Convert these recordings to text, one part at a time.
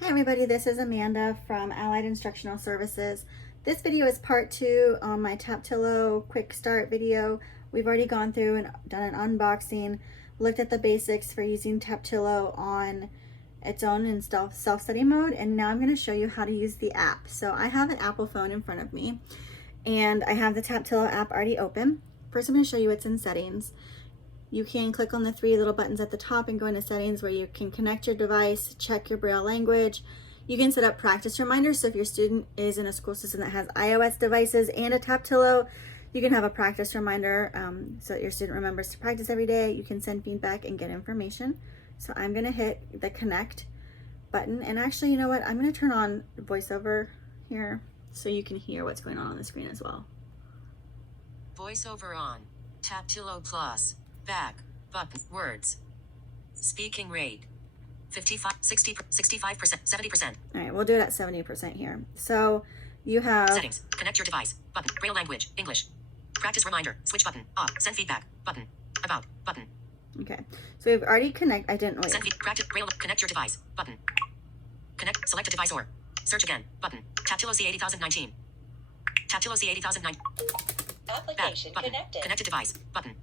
Hi everybody, this is Amanda from Allied Instructional Services. This video is part 2 on my Taptilo quick start video. We've already gone through and done an unboxing, looked at the basics for using Taptilo on its own in self-study mode, and now I'm going to show you how to use the app. So I have an Apple phone in front of me and I have the Taptilo app already open. First I'm going to show you what's in settings. You can click on the 3 little buttons at the top and go into settings where you can connect your device, check your Braille language. You can set up practice reminders. So if your student is in a school system that has iOS devices and a Taptilo, you can have a practice reminder so that your student remembers to practice every day. You can send feedback and get information. So I'm gonna hit the connect button. And actually, you know what? I'm gonna turn on voiceover here so you can hear what's going on the screen as well. Voiceover on. Taptilo Plus. Back. Button. Words. Speaking rate. 55, 60, 65%, 70%. All right, we'll do it at 70% here. So you have Settings. Connect your device. Button. Braille language. English. Practice reminder. Switch button. Off. Send feedback. Button. About. Button. Okay. So we've already I didn't wait. Send practice. Braille. Connect your device. Button. Connect. Select a device or. Search again. Button. Taptilo C80019. Taptilo C80009. Application Button. connected. Connected device. Button.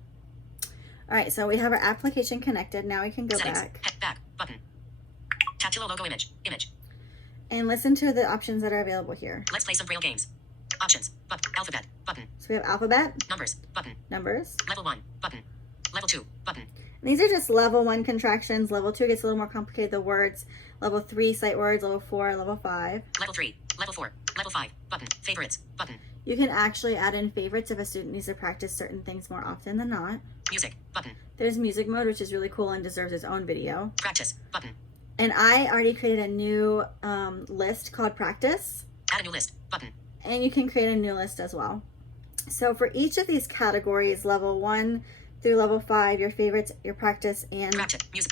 All right, so we have our application connected. Now we can go Settings. back Back. Button. Taptilo logo image. Image. and listen to the options that are available here. Let's play some Braille games. Options. Button. Alphabet. Button. So we have alphabet, Numbers. Button. numbers. Level 1. Button. Level 2. Button. And these are just level 1 contractions. Level 2 gets a little more complicated, the words. Level 3, sight words. Level 4, level 5. Level 3. Level 4. Level 5. Button. Favorites. Button. You can actually add in favorites if a student needs to practice certain things more often than not. Music. Button. There's music mode, which is really cool and deserves its own video. Practice. Button. And I already created a new list called practice. Add a new list. Button. And you can create a new list as well. So for each of these categories, level 1 through level 5, your favorites, your practice, and Practice. Music.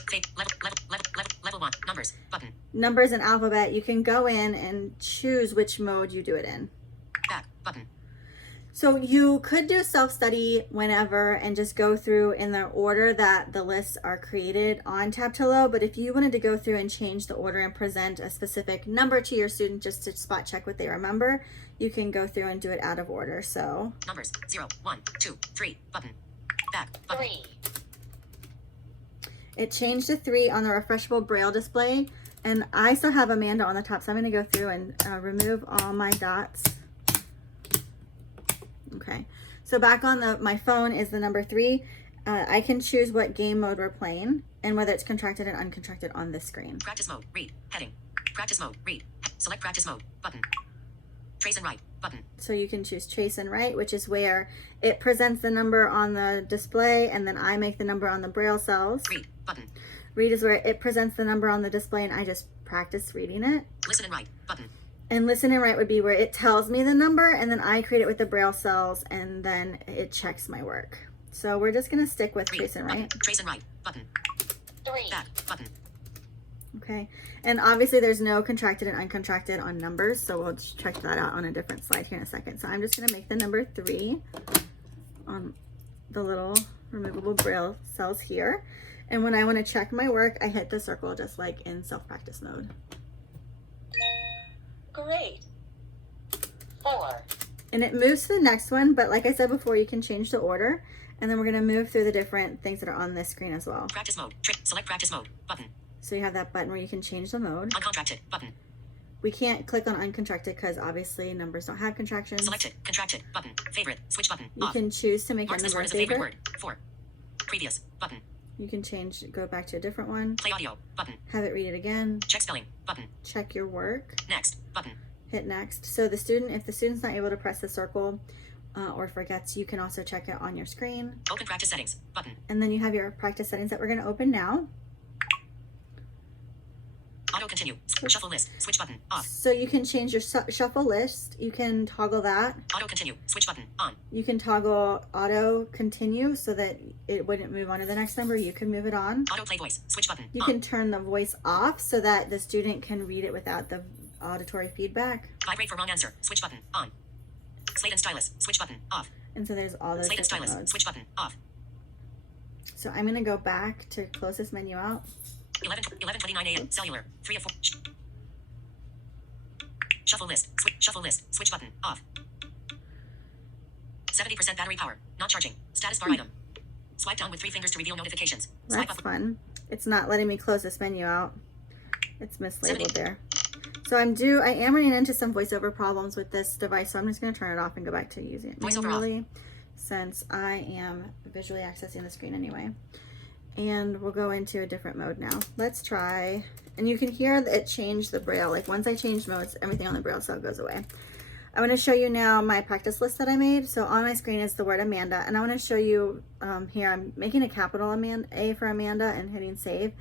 Level 1. Numbers. Button. numbers and alphabet, you can go in and choose which mode you do it in. Back. Button. So you could do self-study whenever and just go through in the order that the lists are created on Taptilo. But if you wanted to go through and change the order and present a specific number to your student just to spot check what they remember, you can go through and do it out of order. So Numbers. 0, 1, 2, 3. Button. Back. Button. 3. it changed to 3 on the refreshable Braille display. And I still have Amanda on the top, so I'm going to go through and remove all my dots. Okay, so back on my phone is the number 3. I can choose what game mode we're playing and whether it's contracted and uncontracted on this screen. Practice mode. Read. Heading. Practice mode. Read. Select practice mode. Button. Trace and write. Button. So you can choose trace and write, which is where it presents the number on the display and then I make the number on the Braille cells. Read. Button. Read is where it presents the number on the display and I just practice reading it. Listen and write. Button. And listen and write would be where it tells me the number and then I create it with the Braille cells and then it checks my work. So we're just going to stick with Read. trace and Button. write. Trace and write. Button. 3. Back. Button. Okay. And obviously there's no contracted and uncontracted on numbers. So we'll just check that out on a different slide here in a second. So I'm just going to make the number 3 on the little removable Braille cells here. And when I want to check my work, I hit the circle just like in self-practice mode. Great. 4. And it moves to the next one, but like I said before, you can change the order. And then we're going to move through the different things that are on this screen as well. Practice mode. Select practice mode. Button. So you have that button where you can change the mode. Uncontracted. Button. We can't click on uncontracted because obviously numbers don't have contractions. Selected. Contracted. Button. Favorite. Switch button. You Off. can choose to make Marks a this number word a as a favorite favorite. word. 4. Previous. Button. You can change, go back to a different one. Play audio. Button. Have it read it again. Check spelling. Button. Check your work. Next. Button. Hit next. So the student, if the student's not able to press the circle or forgets, you can also check it on your screen. Open practice settings. Button. And then you have your practice settings that we're going to open now. Auto continue. Shuffle list. Switch button. Off. So you can change your shuffle list. You can toggle that. Auto continue. Switch button. On. You can toggle auto continue so that it wouldn't move on to the next number. You can move it on. Auto play voice. Switch button. You on. can turn the voice off so that the student can read it without the auditory feedback. Vibrate for wrong answer. Switch button. On. Slate and stylus. Switch button. Off. And so there's all those Slate and different stylus. modes. Switch button. Off. So I'm going to go back to close this menu out. 11:29 a.m. Cellular. 3 of 4. Shuffle list. Shuffle list. Switch button. Off. 70% battery power. Not charging. Status bar item. Swipe down with 3 fingers to reveal notifications. Swipe That's up. fun. It's not letting me close this menu out. It's mislabeled 70. there. So I am running into some voiceover problems with this device, so I'm just going to turn it off and go back to using it Voiceover manually, since I am visually accessing the screen anyway. And we'll go into a different mode now. Let's try, and you can hear that it changed the braille. Like once I changed modes, everything on the braille cell goes away. I want to show you now my practice list that I made. So on my screen is the word Amanda, and I want to show you here, I'm making a capital A for Amanda and hitting save.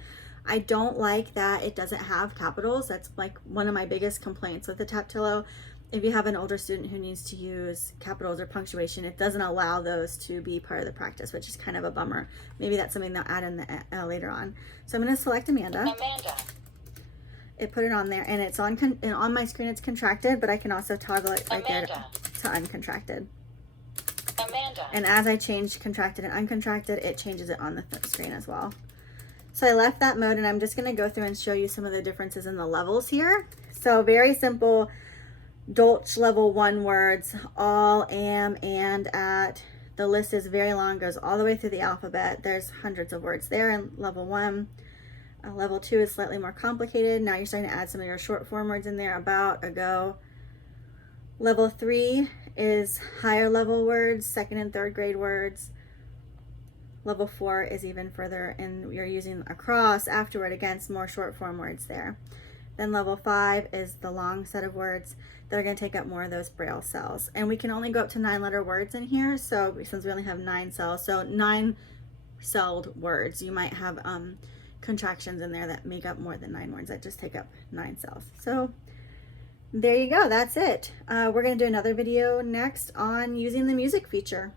I don't like that it doesn't have capitals. That's like one of my biggest complaints with the Taptilo. If you have an older student who needs to use capitals or punctuation, it doesn't allow those to be part of the practice, which is kind of a bummer. Maybe that's something they'll add in the, later on. So I'm going to select Amanda. Amanda. It put it on there, and it's on and on my screen it's contracted, but I can also toggle it right there Amanda. to uncontracted. Amanda. And as I change contracted and uncontracted, it changes it on the screen as well. So I left that mode, and I'm just going to go through and show you some of the differences in the levels here. So very simple Dolch level 1 words, all, am, and, at. The list is very long, goes all the way through the alphabet. There's hundreds of words there in level 1. Level 2 is slightly more complicated. Now you're starting to add some of your short form words in there, about, ago. Level 3 is higher level words, 2nd and 3rd grade words. Level 4 is even further, and you're using across, afterward, against more short form words there. Then level 5 is the long set of words that are going to take up more of those braille cells. And we can only go up to 9-letter words in here, so since we only have 9 cells, so 9-celled words. You might have contractions in there that make up more than 9 words that just take up 9 cells. So there you go, that's it. We're going to do another video next on using the music feature.